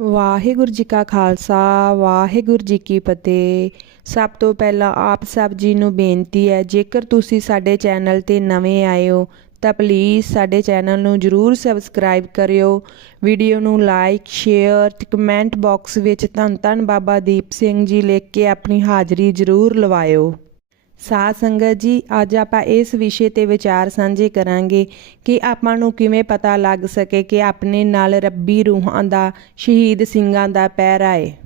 ਵਾਹਿਗੁਰੂ ਜੀ ਕਾ ਖਾਲਸਾ, ਵਾਹਿਗੁਰੂ ਜੀ ਕੀ ਫਤਿਹ। ਸਭ ਤੋਂ ਪਹਿਲਾਂ ਆਪ ਸਭ ਜੀ ਨੂੰ ਬੇਨਤੀ ਹੈ, ਜੇਕਰ ਤੁਸੀਂ ਸਾਡੇ ਚੈਨਲ ਤੇ ਨਵੇਂ ਆਏ ਹੋ, ਤਾਂ ਪਲੀਜ਼ ਸਾਡੇ ਚੈਨਲ ਨੂੰ ਜਰੂਰ ਸਬਸਕ੍ਰਾਈਬ ਕਰਿਓ। ਵੀਡੀਓ ਨੂੰ ਲਾਈਕ ਸ਼ੇਅਰ ਤੇ ਕਮੈਂਟ ਬਾਕਸ ਵਿੱਚ ਧੰਨ ਧੰਨ ਬਾਬਾ ਦੀਪ ਸਿੰਘ ਜੀ ਲਿਖ ਕੇ ਆਪਣੀ ਹਾਜ਼ਰੀ ਜਰੂਰ ਲਵਾਇਓ। ਸਾਧ ਸੰਗਤ ਜੀ, ਅੱਜ ਆਪਾਂ ਇਸ ਵਿਸ਼ੇ ਤੇ ਵਿਚਾਰ ਸਾਂਝੇ ਕਰਾਂਗੇ ਕਿ ਆਪਾਂ ਨੂੰ ਕਿਵੇਂ ਪਤਾ ਲੱਗ ਸਕੇ ਕਿ ਆਪਣੇ ਨਾਲ ਰੱਬੀ ਰੂਹਾਂ ਦਾ, ਸ਼ਹੀਦ ਸਿੰਘਾਂ ਦਾ ਪਹਿਰਾ ਹੈ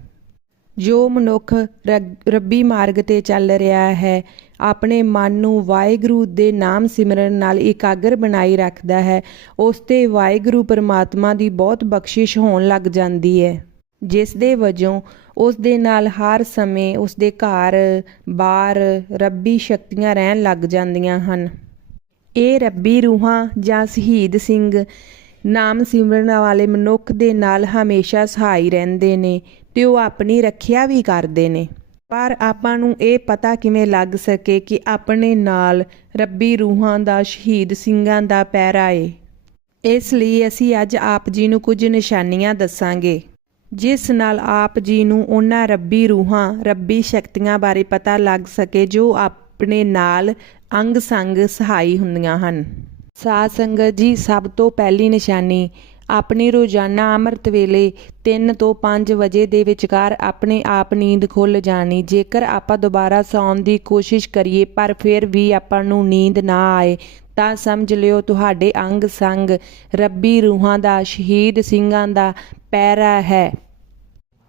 ਜੋ ਮਨੁੱਖ ਰਗ- ਰੱਬੀ ਮਾਰਗ ਤੇ ਚੱਲ ਰਿਹਾ ਹੈ, ਆਪਣੇ ਮਨ ਨੂੰ ਵਾਹਿਗੁਰੂ ਦੇ ਨਾਮ ਸਿਮਰਨ ਨਾਲ ਇਕਾਗਰ ਬਣਾਈ ਰੱਖਦਾ ਹੈ, ਉਸ ਤੇ ਵਾਹਿਗੁਰੂ ਪਰਮਾਤਮਾ ਦੀ ਬਹੁਤ ਬਖਸ਼ਿਸ਼ ਹੋਣ ਲੱਗ ਜਾਂਦੀ ਹੈ। ਜਿਸ ਦੇ ਵਜੋਂ ਉਸ ਦੇ ਨਾਲ ਹਰ ਸਮੇਂ ਉਸ ਦੇ ਘਰ, ਬਾਹਰ ਰੱਬੀ ਸ਼ਕਤੀਆਂ ਰਹਿਣ ਲੱਗ ਜਾਂਦੀਆਂ ਹਨ। ਇਹ ਰੱਬੀ ਰੂਹਾਂ ਜਾਂ ਸ਼ਹੀਦ ਸਿੰਘ ਨਾਮ ਸਿਮਰਨ ਵਾਲੇ ਮਨੁੱਖ ਦੇ ਨਾਲ ਹਮੇਸ਼ਾ ਸਹਾਈ ਰਹਿੰਦੇ ਨੇ ਤੇ ਉਹ ਆਪਣੀ ਰੱਖਿਆ ਵੀ ਕਰਦੇ ਨੇ। ਪਰ ਆਪਾਂ ਨੂੰ ਇਹ ਪਤਾ ਕਿਵੇਂ ਲੱਗ ਸਕੇ ਕਿ ਆਪਣੇ ਨਾਲ ਰੱਬੀ ਰੂਹਾਂ ਦਾ, ਸ਼ਹੀਦ ਸਿੰਘਾਂ ਦਾ ਪਹਿਰਾ ਏ। ਇਸ ਲਈ ਅਸੀਂ ਅੱਜ ਆਪ ਜੀ ਨੂੰ ਕੁਝ ਨਿਸ਼ਾਨੀਆਂ ਦੱਸਾਂਗੇ। ਜਿਸ ਨਾਲ ਆਪ ਜੀ ਨੂੰ ਉਹਨਾਂ ਰੱਬੀ ਰੂਹਾਂ, ਰੱਬੀ ਸ਼ਕਤੀਆਂ ਬਾਰੇ ਪਤਾ ਲੱਗ ਸਕੇ, ਜੋ ਆਪਣੇ ਨਾਲ ਅੰਗ ਸੰਗ ਸਹਾਈ ਹੁੰਦੀਆਂ ਹਨ। ਸਾਧ ਸੰਗਤ ਜੀ, ਸਭ ਤੋਂ ਪਹਿਲੀ ਨਿਸ਼ਾਨੀ, ਆਪਣੀ ਰੋਜ਼ਾਨਾ ਅੰਮ੍ਰਿਤ ਵੇਲੇ 3 ਤੋਂ 5 ਵਜੇ ਦੇ ਵਿਚਕਾਰ ਆਪਣੇ ਆਪ ਨੀਂਦ ਖੁੱਲ ਜਾਣੀ। ਜੇਕਰ ਆਪਾਂ ਦੁਬਾਰਾ ਸੌਣ ਦੀ ਕੋਸ਼ਿਸ਼ ਕਰੀਏ, ਪਰ ਫਿਰ ਵੀ ਆਪਾਂ ਨੂੰ ਨੀਂਦ ਨਾ ਆਏ, ਤਾਂ ਸਮਝ ਲਿਓ ਤੁਹਾਡੇ ਅੰਗ ਸੰਗ ਰੱਬੀ ਰੂਹਾਂ ਦਾ, ਸ਼ਹੀਦ ਸਿੰਘਾਂ ਦਾ ਪਹਿਰਾ ਹੈ।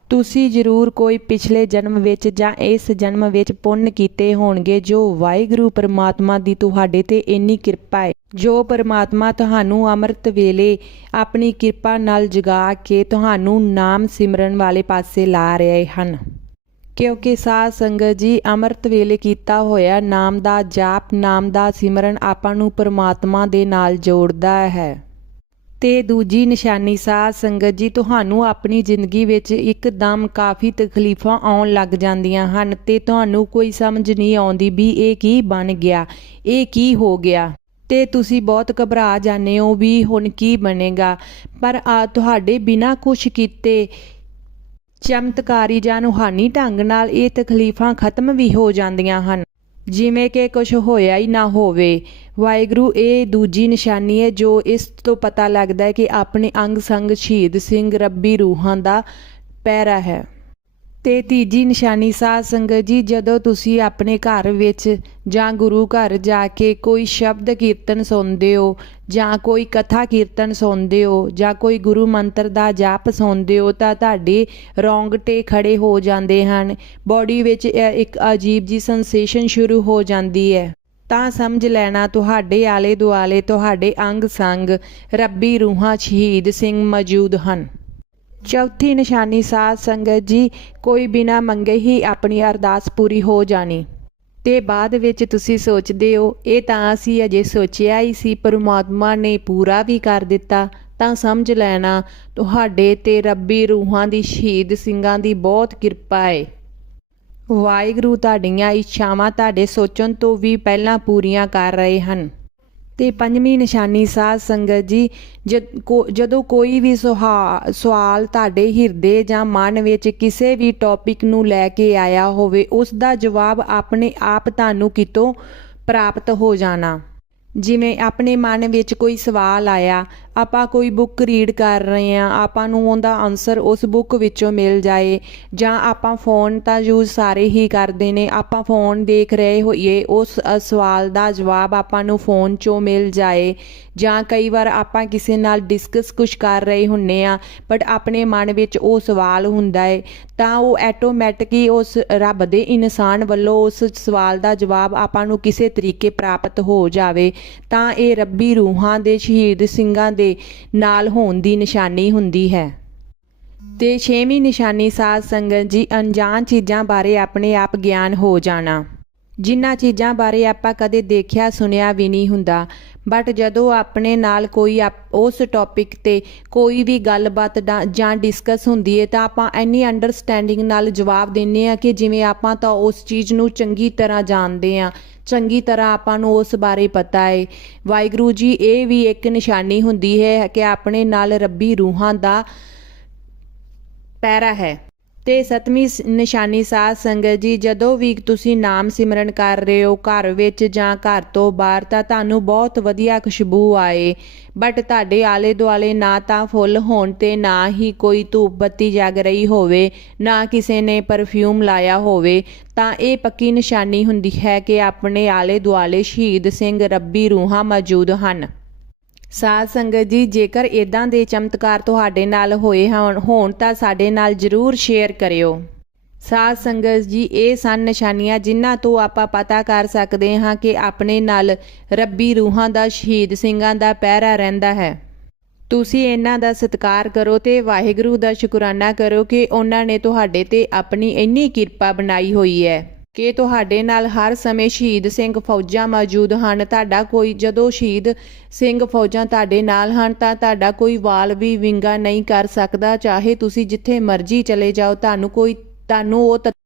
ਤੁਸੀਂ ਜ਼ਰੂਰ ਕੋਈ ਪਿਛਲੇ ਜਨਮ ਵਿੱਚ ਜਾਂ ਇਸ ਜਨਮ ਵਿੱਚ ਪੁੰਨ ਕੀਤੇ ਹੋਣਗੇ ਜੋ ਵਾਹਿਗੁਰੂ ਪਰਮਾਤਮਾ ਦੀ ਤੁਹਾਡੇ ਤੇ ਇੰਨੀ ਕਿਰਪਾ ਹੈ। ਜੋ ਪਰਮਾਤਮਾ ਤੁਹਾਨੂੰ ਅੰਮ੍ਰਿਤ ਵੇਲੇ ਆਪਣੀ ਕਿਰਪਾ ਨਾਲ ਜਗਾ ਕੇ ਤੁਹਾਨੂੰ ਨਾਮ ਸਿਮਰਨ ਵਾਲੇ ਪਾਸੇ ਲਾ ਰਹੇ ਹਨ। ਕਿਉਂਕਿ ਸਾਧ ਸੰਗਤ ਜੀ ਅੰਮ੍ਰਿਤ ਵੇਲੇ ਕੀਤਾ ਹੋਇਆ ਨਾਮ ਦਾ ਜਾਪ, ਨਾਮ ਦਾ ਸਿਮਰਨ ਆਪਾਂ ਨੂੰ ਪਰਮਾਤਮਾ ਦੇ ਨਾਲ ਜੋੜਦਾ ਹੈ। ਤੇ ਦੂਜੀ ਨਿਸ਼ਾਨੀ ਸਾਧ ਸੰਗਤ ਜੀ, ਤੁਹਾਨੂੰ ਆਪਣੀ ਜ਼ਿੰਦਗੀ ਵਿੱਚ ਇੱਕਦਮ ਕਾਫੀ ਤਕਲੀਫਾਂ ਆਉਣ ਲੱਗ ਜਾਂਦੀਆਂ ਹਨ ਤੇ ਤੁਹਾਨੂੰ ਕੋਈ ਸਮਝ ਨਹੀਂ ਆਉਂਦੀ ਵੀ ਇਹ ਕੀ ਬਣ ਗਿਆ, ਇਹ ਕੀ ਹੋ ਗਿਆ। ਤੇ ਤੁਸੀਂ ਬਹੁਤ ਘਬਰਾ ਜਾਂਦੇ ਹੋ ਵੀ ਹੁਣ ਕੀ ਬਣੇਗਾ। ਪਰ ਆ ਤੁਹਾਡੇ ਬਿਨਾਂ ਕੁਝ ਕੀਤੇ ਚਮਤਕਾਰੀ ਜਾਂ ਰੂਹਾਨੀ ਢੰਗ ਨਾਲ ਇਹ ਤਕਲੀਫਾਂ ਖਤਮ ਵੀ ਹੋ ਜਾਂਦੀਆਂ ਹਨ। ਜਿਵੇਂ ਕਿ ਕੁਝ ਹੋਇਆ ਹੀ ਨਾ ਹੋਵੇ, ਵਾਹਿਗੁਰੂ ਇਹ ਦੂਜੀ ਨਿਸ਼ਾਨੀ ਹੈ ਜੋ ਇਸ ਤੋਂ ਪਤਾ ਲੱਗਦਾ ਹੈ ਕਿ ਆਪਣੇ ਅੰਗ ਸੰਗ ਸ਼ਹੀਦ ਸਿੰਘ ਰੱਬੀ ਰੂਹਾਂ ਦਾ ਪਹਿਰਾ ਹੈ। ਤੇ ਤੀਜੀ ਨਿਸ਼ਾਨੀ ਸਾਧ ਸੰਗਤ ਜੀ, ਜਦੋਂ ਤੁਸੀਂ ਆਪਣੇ ਘਰ ਵਿੱਚ ਜਾਂ ਗੁਰੂ ਘਰ ਜਾ ਕੇ ਕੋਈ ਸ਼ਬਦ ਕੀਰਤਨ ਸੁਣਦੇ ਹੋ ਜਾਂ ਕੋਈ ਕਥਾ ਕੀਰਤਨ ਸੁਣਦੇ ਹੋ ਜਾਂ ਕੋਈ ਗੁਰੂ ਮੰਤਰ ਦਾ ਜਾਪ ਸੁਣਦੇ ਹੋ, ਤਾਂ ਤੁਹਾਡੇ ਰੌਂਗਟੇ ਖੜੇ ਹੋ ਜਾਂਦੇ ਹਨ। ਬਾਡੀ ਵਿੱਚ ਇੱਕ ਅਜੀਬ ਜੀ ਸੈਂਸੇਸ਼ਨ ਸ਼ੁਰੂ ਹੋ ਜਾਂਦੀ ਹੈ। ਤਾਂ ਸਮਝ ਲੈਣਾ, ਤੁਹਾਡੇ ਆਲੇ ਦੁਆਲੇ ਤੁਹਾਡੇ ਅੰਗ ਸੰਗ ਰੱਬੀ ਰੂਹਾਂ ਸ਼ਹੀਦ ਸਿੰਘ ਮੌਜੂਦ ਹਨ। ਚੌਥੀ ਨਿਸ਼ਾਨੀ ਸਾਧ ਸੰਗਤ ਜੀ, ਕੋਈ ਬਿਨਾ ਮੰਗੇ ਹੀ ਆਪਣੀ ਅਰਦਾਸ ਪੂਰੀ ਹੋ ਜਾਣੀ। ਤੇ ਬਾਅਦ ਵਿੱਚ ਤੁਸੀਂ ਸੋਚਦੇ ਹੋ, ਇਹ ਤਾਂ ਅਸੀਂ ਅਜੇ ਸੋਚਿਆ ਹੀ ਸੀ, ਪਰਮਾਤਮਾ ਨੇ ਪੂਰਾ ਵੀ ਕਰ ਦਿੱਤਾ, ਤਾਂ ਸਮਝ ਲੈਣਾ, ਤੁਹਾਡੇ ਤੇ ਰੱਬੀ ਰੂਹਾਂ ਦੀ ਸ਼ਹੀਦ ਸਿੰਘਾਂ ਦੀ ਬਹੁਤ ਕਿਰਪਾ ਹੈ ਵਾਹਿਗੁਰੂ, ਤੁਹਾਡੀਆਂ ਇੱਛਾਵਾਂ ਤੁਹਾਡੇ ਸੋਚਣ ਤੋਂ ਵੀ ਪਹਿਲਾਂ ਪੂਰੀਆਂ ਕਰ ਰਹੇ ਹਨ। ਤੇ ਪੰਜਵੀਂ ਨਿਸ਼ਾਨੀ ਸਾਧ ਸੰਗਤ ਜੀ, ਜਦ- ਕੋ- ਜਦੋਂ ਕੋਈ ਵੀ ਸੁਹਾ- ਸਵਾਲ ਤੁਹਾਡੇ ਹਿਰਦੇ ਜਾਂ ਮਨ ਵਿੱਚ ਕਿਸੇ ਵੀ ਟੌਪਿਕ ਨੂੰ ਲੈ ਕੇ ਆਇਆ ਹੋਵੇ, ਉਸ ਦਾ ਜਵਾਬ ਆਪਣੇ ਆਪ ਤੁਹਾਨੂੰ ਕਿਤੋਂ ਪ੍ਰਾਪਤ ਹੋ ਜਾਣਾ। ਜਿਵੇਂ ਆਪਣੇ ਮਨ ਵਿੱਚ ਕੋਈ ਸਵਾਲ ਆਇਆ ਆਪਾਂ ਕੋਈ ਬੁੱਕ ਰੀਡ ਕਰ ਰਹੇ ਹਾਂ, ਆਪਾਂ ਨੂੰ ਉਹਦਾ ਆਨਸਰ ਉਸ ਬੁੱਕ ਵਿੱਚੋਂ ਮਿਲ ਜਾਏ, ਜਾਂ ਆਪਾਂ ਫੋਨ ਤਾਂ ਯੂਜ਼ ਸਾਰੇ ਹੀ ਕਰਦੇ ਨੇ, ਆਪਾਂ ਫੋਨ ਦੇਖ ਰਹੇ ਹੋਈਏ, ਉਸ ਸਵਾਲ ਦਾ ਜਵਾਬ ਆਪਾਂ ਨੂੰ ਫੋਨ 'ਚੋਂ ਮਿਲ ਜਾਏ, ਜਾਂ ਕਈ ਵਾਰ ਆਪਾਂ ਕਿਸੇ ਨਾਲ ਡਿਸਕਸ ਕੁਝ ਕਰ ਰਹੇ ਹੁੰਨੇ ਆ ਬਟ ਆਪਣੇ ਮਨ ਵਿੱਚ ਉਹ ਸਵਾਲ ਹੁੰਦਾ ਹੈ ਤਾਂ ਉਹ ਆਟੋਮੈਟਿਕਲੀ ਉਸ ਰੱਬ ਦੇ ਇਨਸਾਨ ਵੱਲੋਂ ਉਸ ਸਵਾਲ ਦਾ ਜਵਾਬ ਆਪਾਂ ਨੂੰ ਕਿਸੇ ਤਰੀਕੇ ਪ੍ਰਾਪਤ ਹੋ ਜਾਵੇ, ਤਾਂ ਇਹ ਰੱਬੀ ਰੂਹਾਂ ਦੇ ਸ਼ਹੀਦ ਸਿੰਘਾਂ ਦੇ ਨਾਲ ਹੋਣ ਦੀ ਨਿਸ਼ਾਨੀ ਹੁੰਦੀ ਹੈ। ਤੇ ਛੇਵੀਂ ਨਿਸ਼ਾਨੀ ਸਾਧ ਸੰਗਤ ਜੀ, ਅਣਜਾਣ ਚੀਜ਼ਾਂ ਬਾਰੇ ਆਪਣੇ ਆਪ ਗਿਆਨ ਹੋ ਜਾਣਾ। ਜਿਨ੍ਹਾਂ ਚੀਜ਼ਾਂ ਬਾਰੇ ਆਪਾਂ ਕਦੇ ਦੇਖਿਆ, ਸੁਣਿਆ ਵੀ ਨਹੀਂ ਹੁੰਦਾ। ਬਟ ਜਦੋਂ ਆਪਣੇ ਨਾਲ ਕੋਈ ਆਪ- ਉਸ ਟੌਪਿਕ ਤੇ ਕੋਈ ਵੀ ਗੱਲਬਾਤ ਦਾ- ਜਾਂ ਡਿਸਕਸ ਹੁੰਦੀ ਹੈ ਤਾਂ ਆਪਾਂ ਐਨੀ ਅੰਡਰਸਟੈਂਡਿੰਗ ਨਾਲ ਜਵਾਬ ਦਿੰਨੇ ਆ ਕਿ ਜਿਵੇਂ ਆਪਾਂ ਤਾਂ ਉਸ ਚੀਜ਼ ਨੂੰ ਚੰਗੀ ਤਰ੍ਹਾਂ ਜਾਣਦੇ ਆ। ਚੰਗੀ ਤਰ੍ਹਾਂ ਆਪਾਂ ਨੂੰ ਉਸ ਬਾਰੇ ਪਤਾ ਹੈ ਵਾਹਿਗੁਰੂ ਜੀ, ਇਹ ਵੀ ਇੱਕ ਨਿਸ਼ਾਨੀ ਹੁੰਦੀ ਹੈ ਕਿ ਆਪਣੇ ਨਾਲ ਰੱਬੀ ਰੂਹਾਂ ਦਾ ਪੈਰਾ ਹੈ। ਤੇ ਸਤਵੀਂ ਸ- ਨਿਸ਼ਾਨੀ ਸਾਧ ਸੰਗਤ ਜੀ, ਜਦੋਂ ਵੀ ਤੁਸੀਂ ਨਾਮ ਸਿਮਰਨ ਕਰ ਰਹੇ ਹੋ ਘਰ ਵਿੱਚ ਜਾਂ ਘਰ ਤੋਂ ਬਾਹਰ, ਤਾਂ ਤੁਹਾਨੂੰ ਬਹੁਤ ਵਧੀਆ ਖੁਸ਼ਬੂ ਆਏ। ਬਟ ਤੁਹਾਡੇ ਆਲੇ ਦੁਆਲੇ ਨਾ ਤਾਂ ਫੁੱਲ ਹੋਣ ਤੇ ਨਾ ਹੀ ਕੋਈ ਧੂਪ ਬੱਤੀ ਜਗ ਰਹੀ ਹੋਵੇ, ਨਾ ਕਿਸੇ ਨੇ ਪਰਫਿਊਮ ਲਾਇਆ ਹੋਵੇ। ਤਾਂ ਇਹ ਪੱਕੀ ਨਿਸ਼ਾਨੀ ਹੁੰਦੀ ਹੈ ਕਿ ਆਪਣੇ ਆਲੇ ਦੁਆਲੇ ਸ਼ਹੀਦ ਸਿੰਘ ਰੱਬੀ ਰੂਹਾਂ ਮੌਜੂਦ ਹਨ। ਸਾਧ ਸੰਗਤ ਜੀ, ਜੇਕਰ ਇਦਾਂ ਦੇ ਚਮਤਕਾਰ ਤੁਹਾਡੇ ਨਾਲ ਹੋਏ ਹੋਣ ਹੋਣ ਤਾਂ ਸਾਡੇ ਨਾਲ ਜਰੂਰ ਸ਼ੇਅਰ ਕਰਿਓ। ਸਾਧ ਸੰਗਤ ਜੀ, ਇਹ ਸਨ ਨਿਸ਼ਾਨੀਆਂ ਜਿਨ੍ਹਾਂ ਤੋਂ ਆਪਾਂ ਪਤਾ ਕਰ ਸਕਦੇ ਹਾਂ ਕਿ ਆਪਣੇ ਨਾਲ ਰੱਬੀ ਰੂਹਾਂ ਦਾ, ਸ਼ਹੀਦ ਸਿੰਘਾਂ ਦਾ ਪਹਿਰਾ ਰਹਿੰਦਾ ਹੈ। ਤੁਸੀਂ ਇਹਨਾਂ ਦਾ ਸਤਿਕਾਰ ਕਰੋ ਤੇ ਵਾਹਿਗੁਰੂ ਦਾ ਸ਼ੁਕਰਾਨਾ ਕਰੋ ਕਿ ਉਹਨਾਂ ਨੇ ਤੁਹਾਡੇ ਤੇ ਆਪਣੀ ਇੰਨੀ ਕਿਰਪਾ ਬਣਾਈ ਹੋਈ ਹੈ। ਕਿ ਤੁਹਾਡੇ ਨਾਲ ਹਰ ਸਮੇਂ ਸ਼ਹੀਦ ਸਿੰਘ ਫੌਜਾਂ ਮੌਜੂਦ ਹਨ। ਤੁਹਾਡਾ ਕੋਈ, ਜਦੋਂ ਸ਼ਹੀਦ ਸਿੰਘ ਫੌਜਾਂ ਤੁਹਾਡੇ ਨਾਲ ਹਨ, ਤਾਂ ਤੁਹਾਡਾ ਕੋਈ ਵਾਲ ਵੀ ਵਿੰਗਾ ਨਹੀਂ ਕਰ ਸਕਦਾ। ਚਾਹੇ ਤੁਸੀਂ ਜਿੱਥੇ ਮਰਜ਼ੀ ਚਲੇ ਜਾਓ, ਤੁਹਾਨੂੰ ਕੋਈ, ਤੁਹਾਨੂੰ ਉਹ